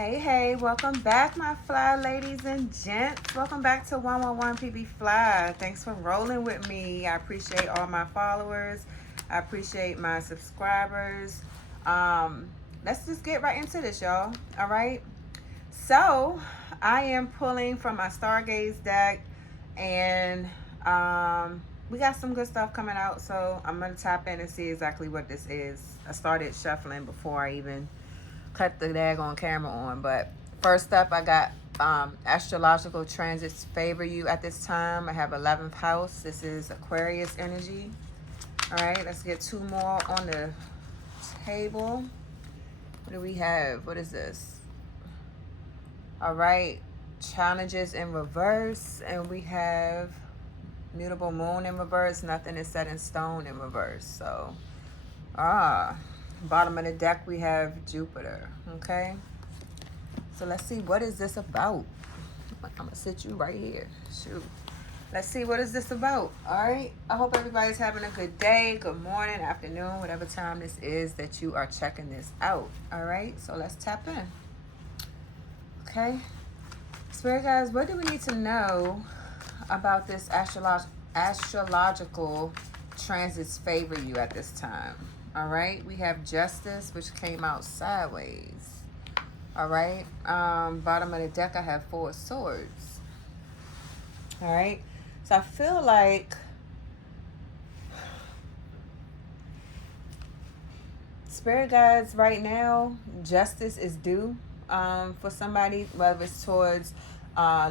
Hey, welcome back, my fly ladies and gents. Welcome back to 111 PB Fly. Thanks for rolling with me. I appreciate all my followers. I appreciate my subscribers. Let's just get right into this, y'all. All right. So, I am pulling from my Stargaze deck, and we got some good stuff coming out. So, I'm going to tap in and see exactly what this is. I started shuffling before I even cut the daggone camera on. But first up, I got astrological transits favor you at this time. I have 11th house. This is Aquarius energy. All right, let's get two more on the table. What do we have? What is this? All right, challenges in reverse, and we have mutable moon in reverse. Nothing is set in stone in reverse. So, bottom of the deck we have Jupiter. Okay, so let's see, what is this about? I'm gonna sit you right here. Shoot, let's see, what is this about? All right, I hope everybody's having a good day, good morning, afternoon, whatever time this is that you are checking this out. All right, so let's tap in. Okay, Spirit guys, what do we need to know about this astrological transits favor you at this time? All right, we have Justice, which came out sideways. All right, bottom of the deck I have Four of Swords. All right, so I feel like Spirit guides right now, justice is due for somebody, whether it's towards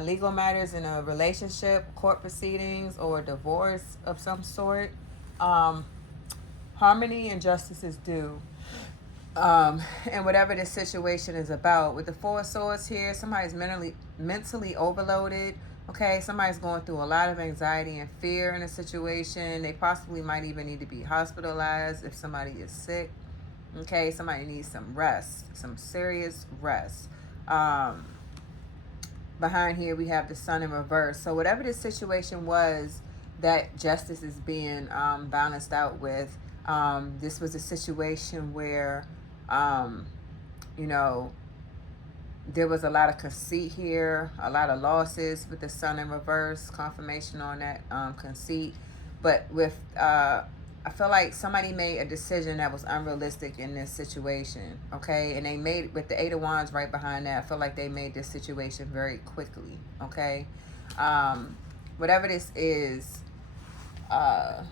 legal matters in a relationship, court proceedings, or divorce of some sort. Harmony and justice is due. And whatever this situation is about. With the Four of Swords here, somebody's mentally overloaded. Okay, somebody's going through a lot of anxiety and fear in a situation. They possibly might even need to be hospitalized if somebody is sick. Okay, somebody needs some rest, some serious rest. Behind here we have the Sun in reverse. So whatever this situation was that justice is being balanced out with, this was a situation where you know, there was a lot of conceit here, a lot of losses with the Sun in reverse, confirmation on that conceit. But with I feel like somebody made a decision that was unrealistic in this situation, okay? And they made, with the Eight of Wands right behind that, I feel like they made this situation very quickly, okay? Whatever this is, I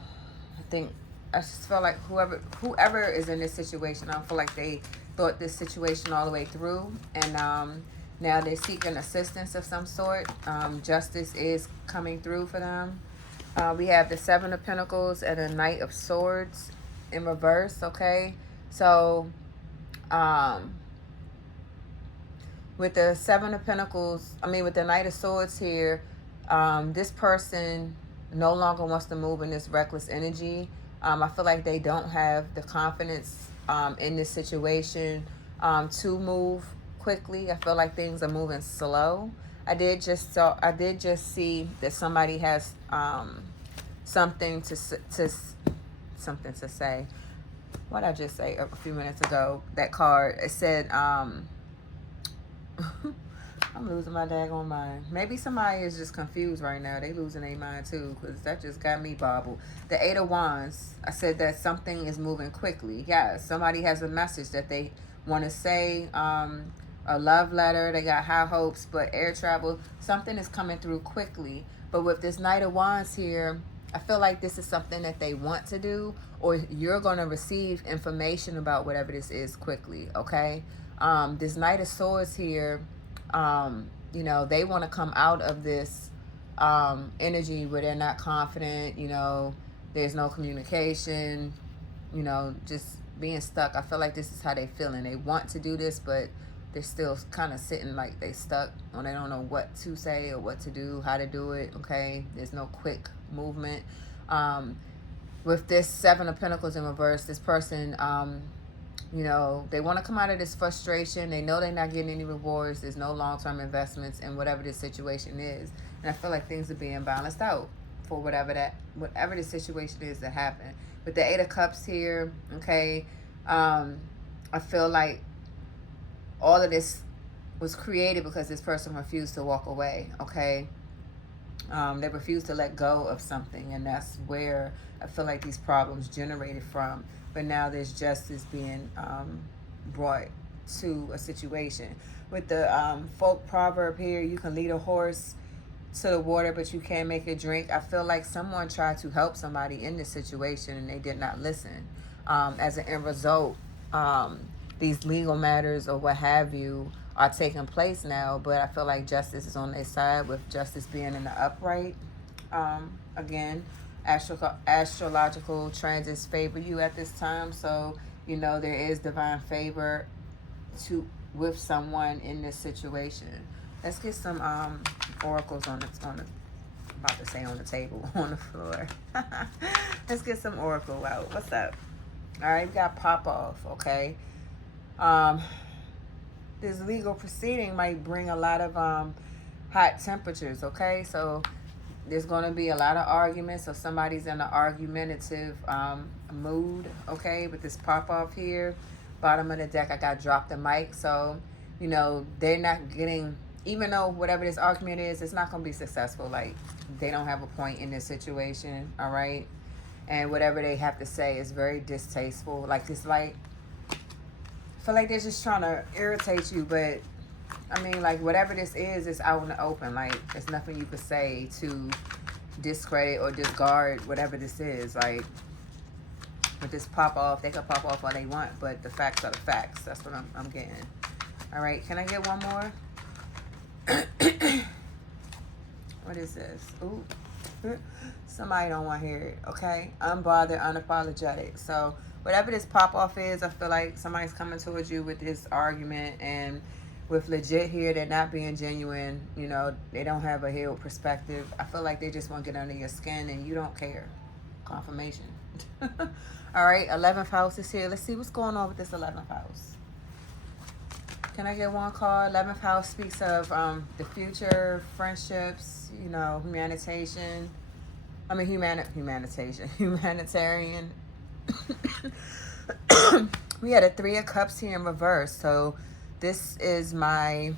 think, I just feel like whoever is in this situation, I don't feel like they thought this situation all the way through. And now they're seeking assistance of some sort. Justice is coming through for them. We have the Seven of Pentacles and the Knight of Swords in reverse, okay? So, with the Seven of Pentacles, with the Knight of Swords here, this person no longer wants to move in this reckless energy. I feel like they don't have the confidence in this situation to move quickly. I feel like things are moving slow. I did just see that somebody has something to say. What did I just say a few minutes ago? That card, it said I'm losing my daggone mind. Maybe somebody is just confused right now. They losing their mind too, because that just got me bobbled. The Eight of Wands, I said that something is moving quickly. Yeah, somebody has a message that they want to say, a love letter. They got high hopes, but air travel, something is coming through quickly. But with this Knight of Wands here, I feel like this is something that they want to do, or you're going to receive information about whatever this is quickly, okay? This Knight of Swords here, you know, they want to come out of this energy where they're not confident, you know, there's no communication, you know, just being stuck. I feel like this is how they feeling. They want to do this, but they're still kind of sitting like they stuck, or they don't know what to say or what to do, how to do it, okay? There's no quick movement. With this Seven of Pentacles in reverse, this person, you know, they want to come out of this frustration. They know they're not getting any rewards. There's no long-term investments in whatever this situation is. And I feel like things are being balanced out for whatever the situation is that happened. With the Eight of Cups here, okay, I feel like all of this was created because this person refused to walk away, okay? They refused to let go of something, and that's where I feel like these problems generated from. But now there's justice being brought to a situation. With the folk proverb here, you can lead a horse to the water, but you can't make it drink. I feel like someone tried to help somebody in this situation, and they did not listen. As an end result, these legal matters or what have you are taking place now, but I feel like justice is on their side, with justice being in the upright. Again, astrological transits favor you at this time, so you know there is divine favor to with someone in this situation. Let's get some oracles on the about to say on the table, on the floor. Let's get some oracle out. What's up? All right, we got pop off. Okay. This legal proceeding might bring a lot of hot temperatures. Okay, so there's going to be a lot of arguments. So somebody's in an argumentative mood. Okay, with this pop off here, bottom of the deck, I got dropped the mic. So you know they're not getting. Even though whatever this argument is, it's not going to be successful. Like, they don't have a point in this situation, all right? And whatever they have to say is very distasteful. Like, it's like, I feel like they're just trying to irritate you. But, I mean, like, whatever this is out in the open. Like, there's nothing you could say to discredit or discard whatever this is. Like, with this pop off, they can pop off all they want. But the facts are the facts. That's what I'm getting. All right, can I get one more? What is this? Ooh. Somebody don't want to hear it, okay? Unbothered, unapologetic. So whatever this pop off is, I feel like somebody's coming towards you with this argument, and with legit here, they're not being genuine. You know, they don't have a healed perspective. I feel like they just want to get under your skin, and you don't care. Confirmation. All right, 11th house is here. Let's see what's going on with this 11th house. Can I get one card? 11th house speaks of the future, friendships, you know, humanitarian. We had a 3 of Cups here in reverse. So this is my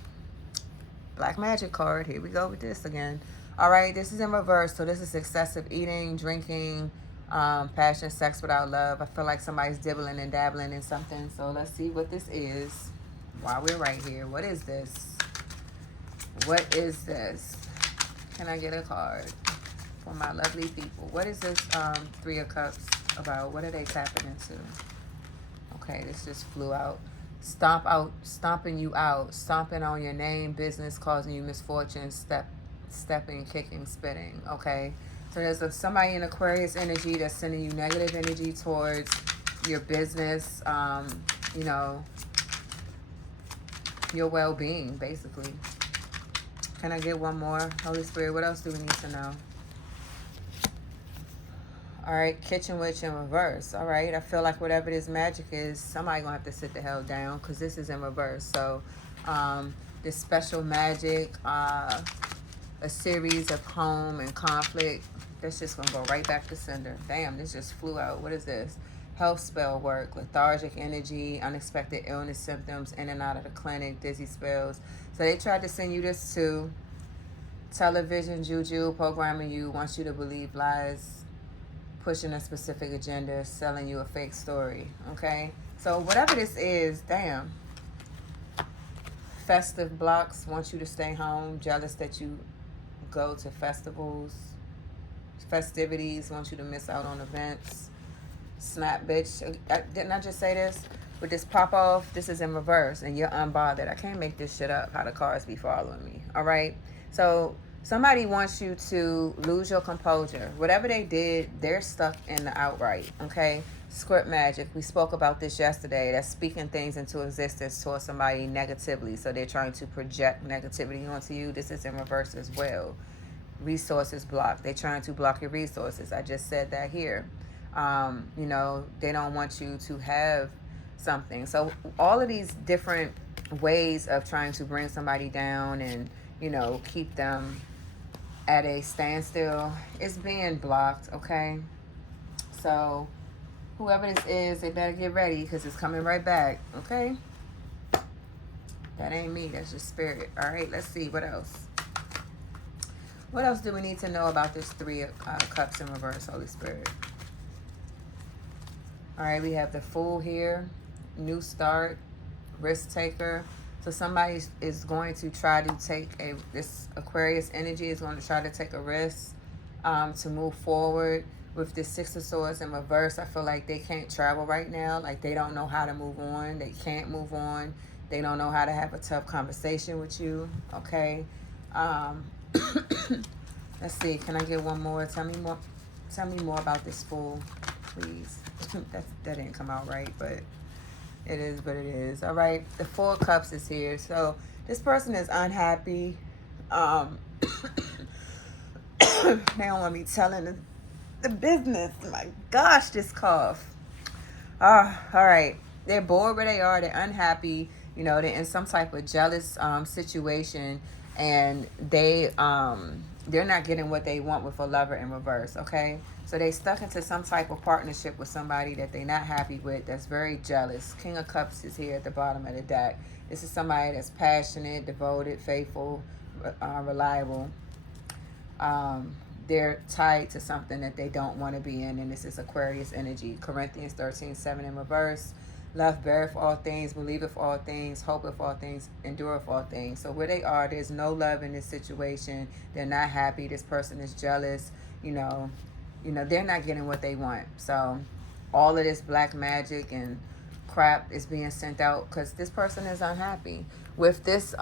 Black Magic card. Here we go with this again. All right, this is in reverse. So this is excessive eating, drinking, passion, sex without love. I feel like somebody's dibbling and dabbling in something. So let's see what this is. While we're right here, what is this? What is this? Can I get a card for my lovely people? What is this 3 of Cups about? What are they tapping into? Okay, this just flew out. Stomping you out, stomping on your name, business, causing you misfortune, stepping, kicking, spitting. Okay, so there's somebody in Aquarius energy that's sending you negative energy towards your business. You know, your well-being, basically. Can I get one more? Holy Spirit, what else do we need to know? All right, Kitchen Witch in reverse. All right, I feel like whatever this magic is, somebody gonna have to sit the hell down, because this is in reverse. So this special magic, a series of home and conflict, that's just gonna go right back to sender. Damn, this just flew out. What is this? Health spell work, lethargic energy, unexpected illness symptoms, in and out of the clinic, dizzy spells. So they tried to send you this too. Television juju, programming you, wants you to believe lies, pushing a specific agenda, selling you a fake story. Okay? So whatever this is, damn. Festive blocks, want you to stay home, jealous that you go to festivals, festivities, want you to miss out on events. Snap, bitch. Didn't I just say this? With this pop off, this is in reverse, and you're unbothered. I can't make this shit up, how the cards be following me. All right? So somebody wants you to lose your composure. Whatever they did, they're stuck in the outright. Okay? Script magic. We spoke about this yesterday. That's speaking things into existence towards somebody negatively. So they're trying to project negativity onto you. This is in reverse as well. Resources blocked. They're trying to block your resources. I just said that here. You know, they don't want you to have something. So all of these different ways of trying to bring somebody down and, you know, keep them at a standstill is being blocked. Okay, so whoever this is, they better get ready, because it's coming right back. Okay, That ain't me. That's just spirit. All right, let's see. What else? What else do we need to know about this Three of Cups in reverse, Holy Spirit? All right, we have the Fool here. New start. Risk taker. So somebody is going to try to take this Aquarius energy is going to try to take a risk to move forward. With this Six of Swords in reverse, I feel like they can't travel right now. Like they don't know how to move on. They can't move on. They don't know how to have a tough conversation with you. Okay. Let's see. Can I get one more? Tell me more. Tell me more about this Fool, please. that didn't come out right, but it is what it is. All right. The Four of Cups is here. So this person is unhappy. They don't want me telling the business. My gosh, this cough. All right. They're bored where they are. They're unhappy. You know, they're in some type of jealous situation, and they're not getting what they want with a lover in reverse. Okay, so they stuck into some type of partnership with somebody that they're not happy with. That's very jealous. King of Cups is here at the bottom of the deck. This is somebody that's passionate, devoted, faithful, reliable. They're tied to something that they don't want to be in, and this is Aquarius energy. Corinthians 13:7 in reverse. Love beareth all things, believeth all things, hopeth all things, endureth all things. So where they are, there's no love in this situation. They're not happy. This person is jealous. You know, they're not getting what they want. So all of this black magic and crap is being sent out because this person is unhappy. With this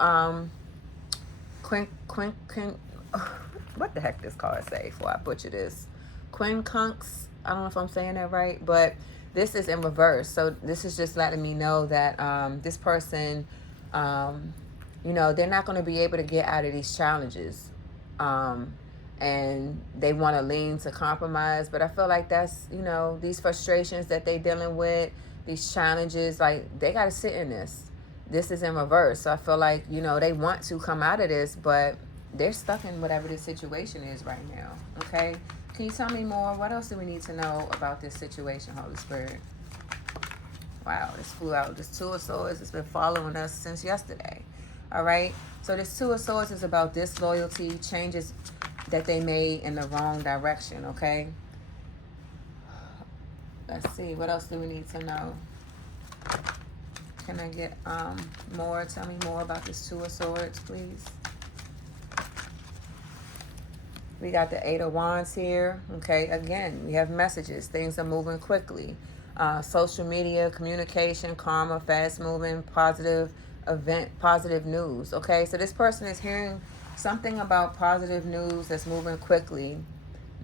what the heck this card say before I butcher this? Quincunx. I don't know if I'm saying that right, but this is in reverse. So this is just letting me know that this person, they're not going to be able to get out of these challenges. And they want to lean to compromise. But I feel like that's, these frustrations that they're dealing with, these challenges, like they got to sit in this. This is in reverse. So I feel like, they want to come out of this, but they're stuck in whatever this situation is right now. Okay? Can you tell me more? What else do we need to know about this situation, Holy Spirit? Wow, this flew out. This Two of Swords has been following us since yesterday. All right? So this Two of Swords is about disloyalty, changes that they made in the wrong direction. Okay? Let's see. What else do we need to know? Can I get more? Tell me more about this Two of Swords, please. We got the Eight of Wands here. Okay, again, we have messages. Things are moving quickly. Social media, communication, karma, fast moving, positive event, positive news. Okay, so this person is hearing something about positive news that's moving quickly.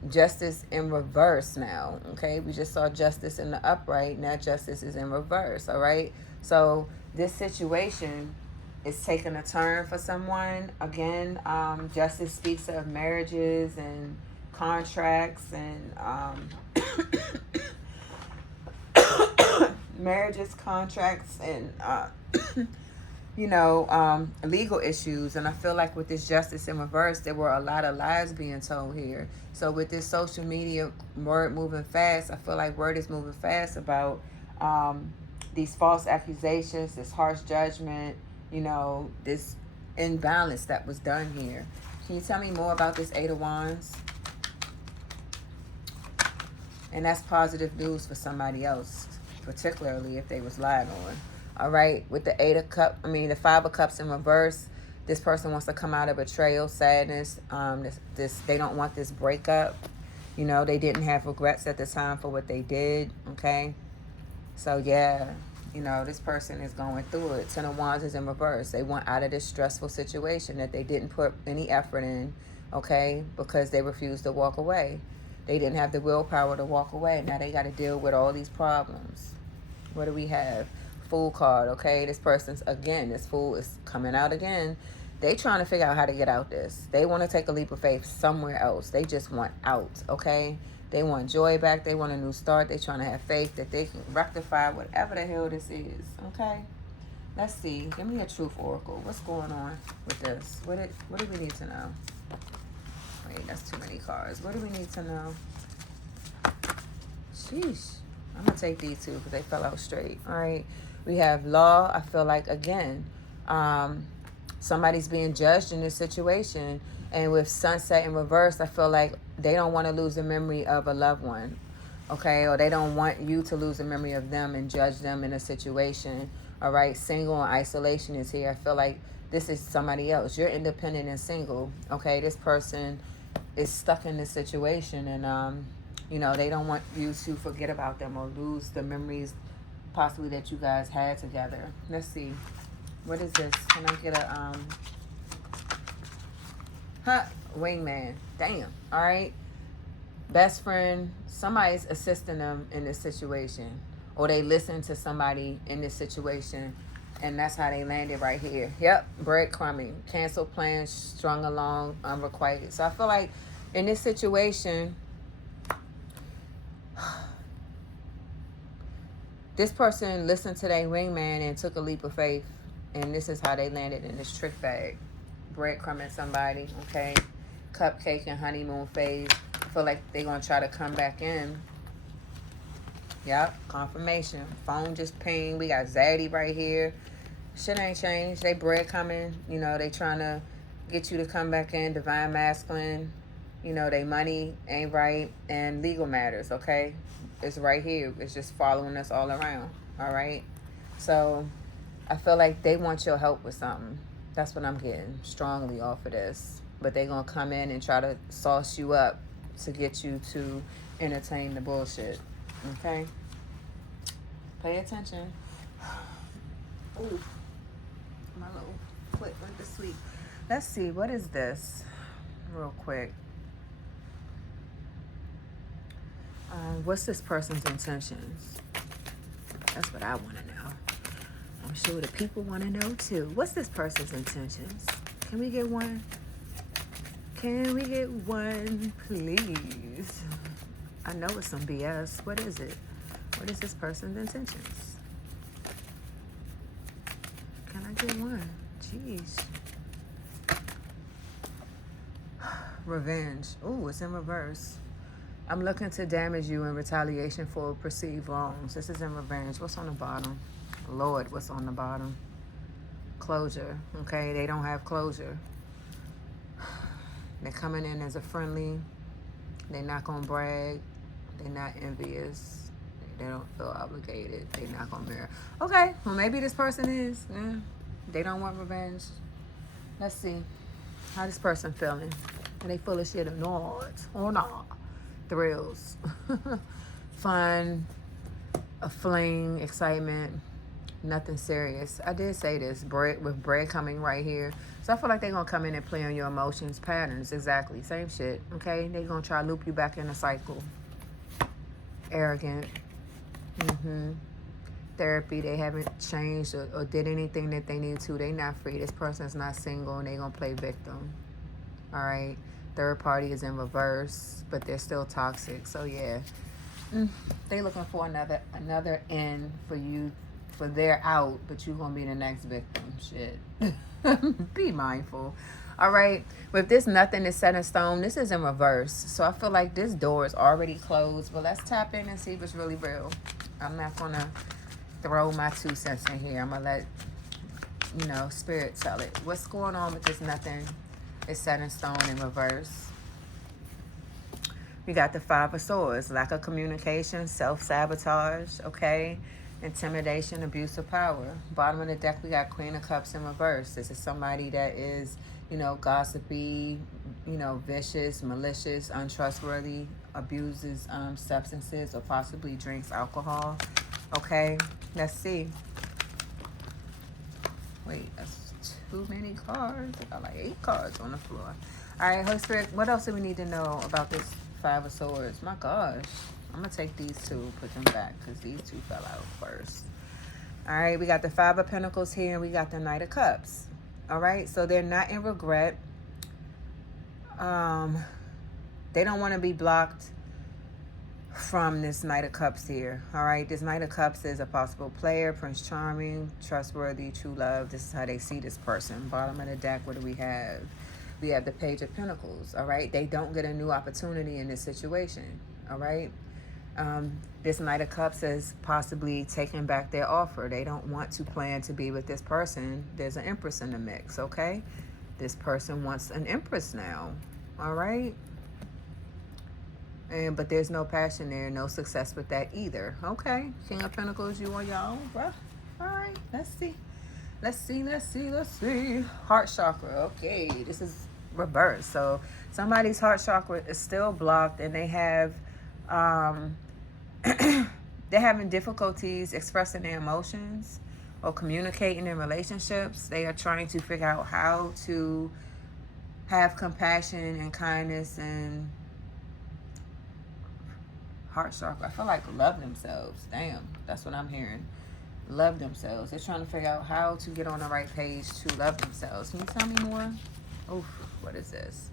Justice in reverse now. Okay, we just saw justice in the upright. Now justice is in reverse. All right, so this situation is taking a turn for someone. Again, justice speaks of marriages and contracts and marriages, contracts, and legal issues. And I feel like with this justice in reverse, there were a lot of lies being told here. So with this social media word moving fast, I feel like word is moving fast about these false accusations, this harsh judgment, this imbalance that was done here. Can you tell me more about this Eight of Wands? And that's positive news for somebody else, particularly if they was lied on. All right, with the the Five of Cups in reverse, this person wants to come out of betrayal, sadness. They don't want this breakup. They didn't have regrets at the time for what they did. Okay, so yeah. This person is going through it. Ten of Wands is in reverse. They want out of this stressful situation that they didn't put any effort in, okay, because they refused to walk away. They didn't have the willpower to walk away. Now they got to deal with all these problems. What do we have? Fool card, okay? This Fool is coming out again. They trying to figure out how to get out this. They want to take a leap of faith somewhere else. They just want out, okay? They want joy back. They want a new start. They're trying to have faith that they can rectify whatever the hell this is. Okay? Let's see. Give me a truth oracle. What's going on with this? What do we need to know? Wait, that's too many cards. What do we need to know? Sheesh. I'm going to take these two because they fell out straight. All right. We have law. I feel like, again, Somebody's being judged in this situation. And with sunset in reverse, I feel like they don't want to lose the memory of a loved one, okay? Or they don't want you to lose the memory of them and judge them in a situation, all right? Single and isolation is here. I feel like this is somebody else. You're independent and single, okay? This person is stuck in this situation, and you know, they don't want you to forget about them or lose the memories possibly that you guys had together. Let's see. What is this? Can I get a wingman? Damn. All right. Best friend. Somebody's assisting them in this situation, or they listen to somebody in this situation, and that's how they landed right here. Yep. Breadcrumbing. Cancel plans. Strung along. Unrequited. So I feel like in this situation, this person listened to their wingman and took a leap of faith. And this is how they landed in this trick bag. Breadcrumbing somebody, okay? Cupcake and honeymoon phase. I feel like they're going to try to come back in. Yep, confirmation. Phone just pinged. We got Zaddy right here. Shit ain't changed. They breadcrumbing. You know, they trying to get you to come back in. Divine masculine. You know, they money ain't right. And legal matters, okay? It's right here. It's just following us all around, all right? So I feel like they want your help with something. That's what I'm getting strongly off of this. But they're going to come in and try to sauce you up to get you to entertain the bullshit. Okay? Pay attention. Ooh. My little foot went to sleep. Let's see. What is this? Real quick. What's this person's intentions? That's what I want to know. I'm sure the people want to know too. What's this person's intentions? Can we get one? Can we get one, please? I know it's some BS. What is it? What is this person's intentions? Can I get one? Jeez. Revenge. Ooh, it's in reverse. I'm looking to damage you in retaliation for perceived wrongs. This is in revenge. What's on the bottom? Lord, what's on the bottom? Closure. Okay, they don't have closure. They're coming in as a friendly. They're not going to brag. They're not envious. They don't feel obligated. They're not going to mirror. Okay, well, maybe this person is. Yeah. They don't want revenge. Let's see. How this person feeling? Are they full of shit or not? Or not? Thrills. Fun. A fling. Excitement. Nothing serious. I did say this. With bread coming right here. So I feel like they're going to come in and play on your emotions, patterns. Exactly. Same shit. Okay? They're going to try to loop you back in a cycle. Arrogant. Therapy. They haven't changed or did anything that they need to. They not free. This person's not single and they're going to play victim. All right? Third party is in reverse, but they're still toxic. So yeah. They looking for another end for you, for their out, but you're going to be the next victim. Shit. Be mindful. All right. With this nothing is set in stone, this is in reverse. So I feel like this door is already closed. But let's tap in and see if it's really real. I'm not going to throw my 2 cents in here. I'm going to let, spirit tell it. What's going on with this nothing is set in stone in reverse? We got the 5 of Swords. Lack of communication, self-sabotage, okay? Intimidation, abuse of power. Bottom of the deck, we got Queen of Cups in reverse. This is somebody that is, gossipy, vicious, malicious, untrustworthy, abuses substances, or possibly drinks alcohol. Okay, let's see. Wait, that's too many cards. I got like 8 cards on the floor. All right, Holy Spirit, what else do we need to know about this 5 of Swords? My gosh. I'm going to take these 2, put them back, because these 2 fell out first. All right, we got the 5 of Pentacles here, and we got the Knight of Cups. All right, so they're not in regret. They don't want to be blocked from this Knight of Cups here. All right, this Knight of Cups is a possible player, Prince Charming, trustworthy, true love. This is how they see this person. Bottom of the deck, what do we have? We have the Page of Pentacles. All right, they don't get a new opportunity in this situation. All right. This Knight of Cups is possibly taking back their offer. They don't want to plan to be with this person. There's an Empress in the mix, okay? This person wants an Empress now, all right? But there's no passion there, no success with that either. Okay, King of Pentacles, you on your own, bruh. All right, let's see. Let's see. Heart chakra. Okay, this is reverse. So somebody's heart chakra is still blocked, and they have, they're having difficulties expressing their emotions or communicating in relationships. They are trying to figure out how to have compassion and kindness and heart chakra. I feel like love themselves. Damn, that's what I'm hearing. Love themselves. They're trying to figure out how to get on the right page to love themselves. Can you tell me more? Oof, what is this?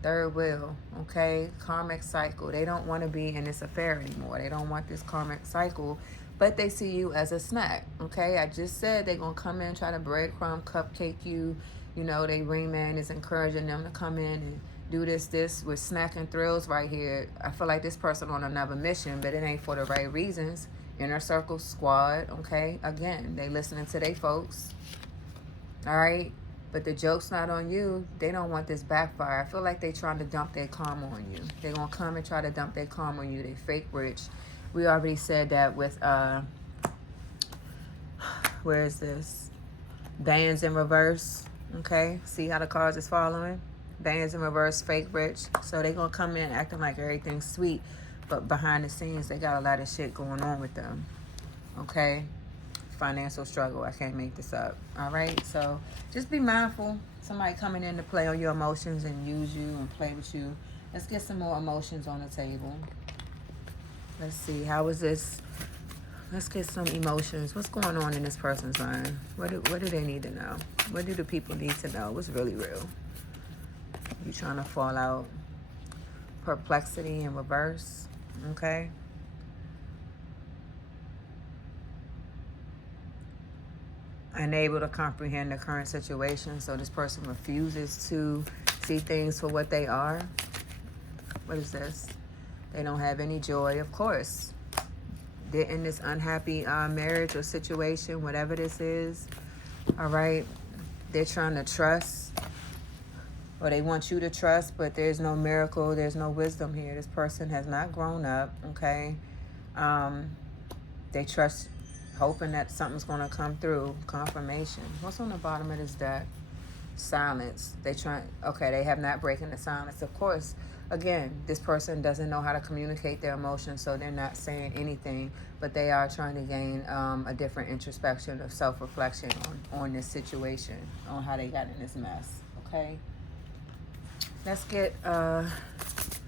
Third wheel, okay? Karmic cycle. They don't want to be in this affair anymore. They don't want this karmic cycle, but they see you as a snack, okay? I just said they're going to come in, try to breadcrumb, cupcake you. You know, they ring man is encouraging them to come in and do this with snacking thrills right here. I feel like this person on another mission, but it ain't for the right reasons. Inner circle squad, okay? Again, they listening to their folks, all right? But the joke's not on you. They don't want this backfire. I feel like they trying to dump their karma on you. They're going to come and try to dump their karma on you. They fake rich. We already said that with, where is this? Bands in reverse, okay? See how the cards is following? Bands in reverse, fake rich. So they're going to come in acting like everything's sweet. But behind the scenes, they got a lot of shit going on with them, okay? Financial struggle. I can't make this up. All right, so just be mindful. Somebody coming in to play on your emotions and use you and play with you. Let's get some more emotions on the table. Let's see, how is this? Let's get some emotions. What's going on in this person's mind? What do they need to know? What do the people need to know? What's really real? You trying to fall out? Perplexity in reverse, okay? Unable to comprehend the current situation, so this person refuses to see things for what they are. What is this? They don't have any joy, of course. They're in this unhappy marriage or situation, whatever this is, all right? They're trying to trust, or they want you to trust, but there's no miracle, there's no wisdom here. This person has not grown up, okay? They trust, hoping that something's going to come through. Confirmation. What's on the bottom of this deck? Silence. They have not broken the silence. Of course, again, this person doesn't know how to communicate their emotions, so they're not saying anything, but they are trying to gain a different introspection of self-reflection on this situation, on how they got in this mess, okay? Let's get,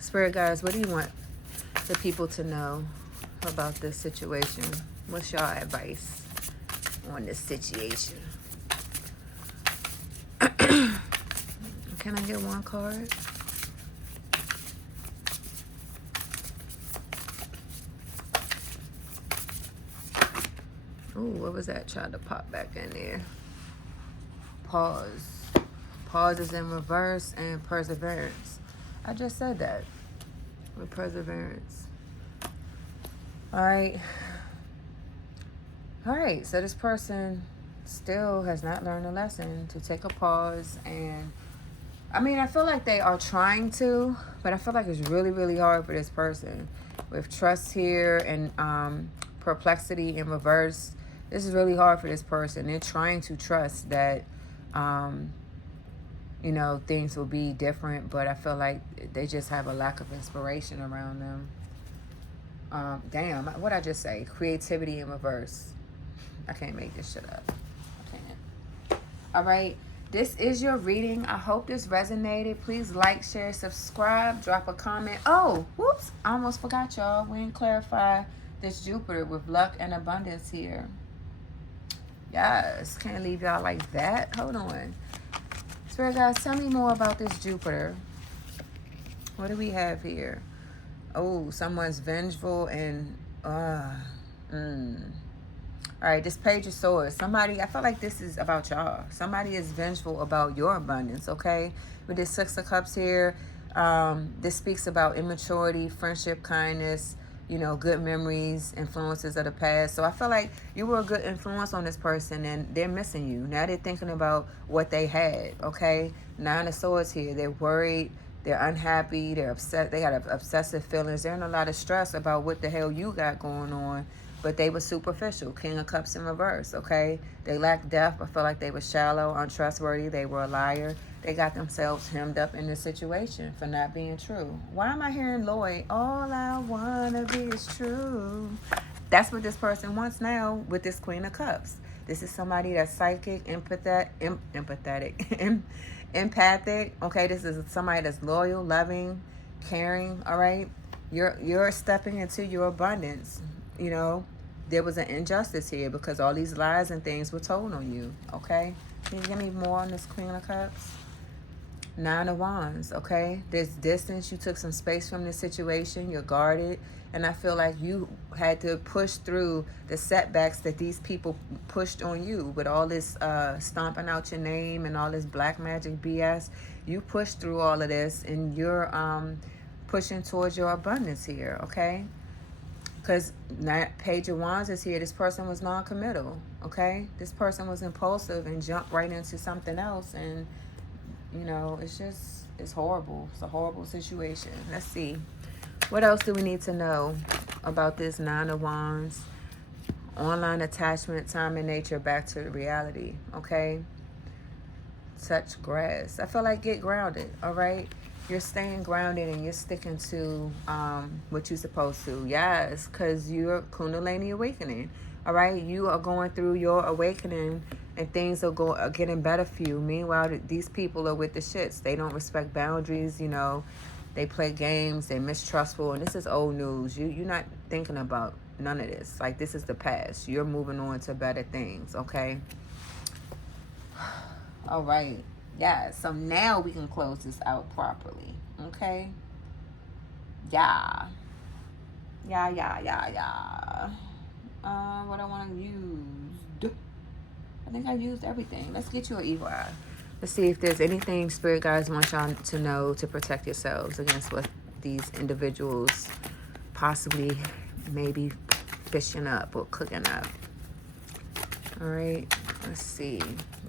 Spirit guys, what do you want the people to know about this situation? What's your advice on this situation? Can I get one card? Oh, what was that? Tried to pop back in there. Pause. Pause is in reverse, and perseverance. I just said that with perseverance. All right, so this person still has not learned a lesson to take a pause. And I mean, I feel like they are trying to, but I feel like it's really, really hard for this person. With trust here and perplexity in reverse, this is really hard for this person. They're trying to trust that, you know, things will be different, but I feel like they just have a lack of inspiration around them. Damn, what'd I just say? Creativity in reverse. I can't make this shit up. I can't. All right. This is your reading. I hope this resonated. Please like, share, subscribe, drop a comment. Oh, whoops. I almost forgot, y'all. We didn't clarify this Jupiter with luck and abundance here. Yes. Can't leave y'all like that. Hold on. Spirit guys, tell me more about this Jupiter. What do we have here? Oh, someone's vengeful and all right, this Page of Swords. Somebody, I feel like this is about y'all. Somebody is vengeful about your abundance, okay? With this Six of Cups here, this speaks about immaturity, friendship, kindness, you know, good memories, influences of the past. So I feel like you were a good influence on this person and they're missing you. Now they're thinking about what they had, okay? Nine of Swords here. They're worried, they're unhappy, they're upset, they got obsessive feelings. They're in a lot of stress about what the hell you got going on. But they were superficial. King of Cups in reverse, okay? They lacked depth. I feel like they were shallow, untrustworthy. They were a liar. They got themselves hemmed up in this situation for not being true. Why am I hearing Lloyd? All I wanna be is true. That's what this person wants now with this Queen of Cups. This is somebody that's psychic, empathic. Okay, this is somebody that's loyal, loving, caring. All right, you're stepping into your abundance. You know, there was an injustice here because all these lies and things were told on you. Okay, can you give me more on this Queen of Cups? Nine of Wands, okay? There's distance. You took some space from this situation. You're guarded. And I feel like you had to push through the setbacks that these people pushed on you with all this stomping out your name and all this black magic BS. You pushed through all of this and you're pushing towards your abundance here, okay? Because Page of Wands is here. This person was non-committal, okay? This person was impulsive and jumped right into something else. And, you know, it's horrible. It's a horrible situation. Let's see. What else do we need to know about this Nine of Wands? Online attachment, time and nature, back to reality, okay? Touch grass. I feel like get grounded, all right? You're staying grounded and you're sticking to what you're supposed to. Yes, because you're Kundalini awakening, all right? You are going through your awakening and things are getting better for you. Meanwhile, these people are with the shits. They don't respect boundaries, you know. They play games, they're mistrustful, and this is old news. You're not thinking about none of this. Like, this is the past. You're moving on to better things, okay? All right. Yeah, so now we can close this out properly, okay? Yeah. Yeah. What I want to use. I think I used everything. Let's get you an evil eye. Let's see if there's anything Spirit guides want y'all to know to protect yourselves against what these individuals possibly maybe fishing up or cooking up. All right, let's see.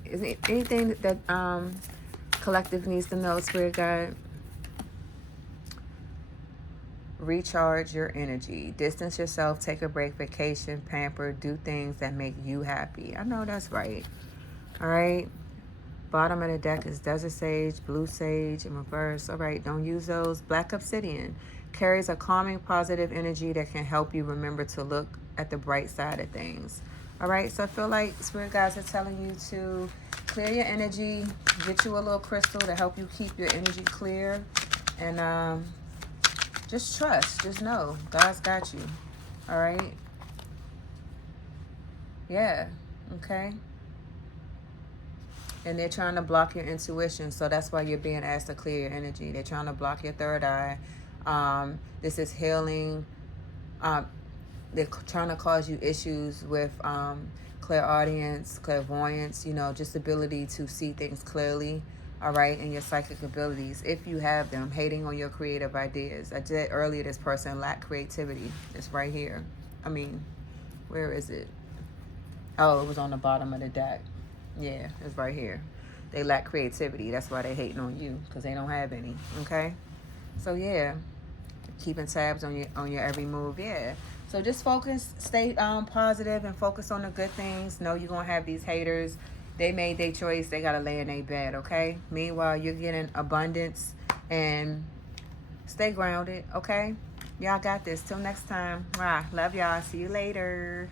Is there anything that collective needs to know, Spirit guide? Recharge your energy. Distance yourself. Take a break. Vacation. Pamper. Do things that make you happy. I know that's right. All right. Bottom of the deck is Desert Sage, Blue Sage in reverse. All right, don't use those. Black Obsidian carries a calming, positive energy that can help you remember to look at the bright side of things. All right, so I feel like Spirit guides are telling you to clear your energy, get you a little crystal to help you keep your energy clear, and just trust, just know God's got you. All right? Yeah, okay? And they're trying to block your intuition, so that's why you're being asked to clear your energy. They're trying to block your third eye. This is healing. They're trying to cause you issues with clairaudience, clairvoyance, you know, just ability to see things clearly, all right, and your psychic abilities, if you have them, hating on your creative ideas. I said earlier this person lacked creativity. It's right here. I mean, where is it? Oh, it was on the bottom of the deck. Yeah, it's right here. They lack creativity. That's why they're hating on you, because they don't have any. Okay? So yeah, keeping tabs on your every move. Yeah. So just focus, stay positive, and focus on the good things. Know you're gonna have these haters. They made their choice. They gotta lay in their bed. Okay? Meanwhile, you're getting abundance, and stay grounded. Okay? Y'all got this. Till next time. Love y'all. See you later.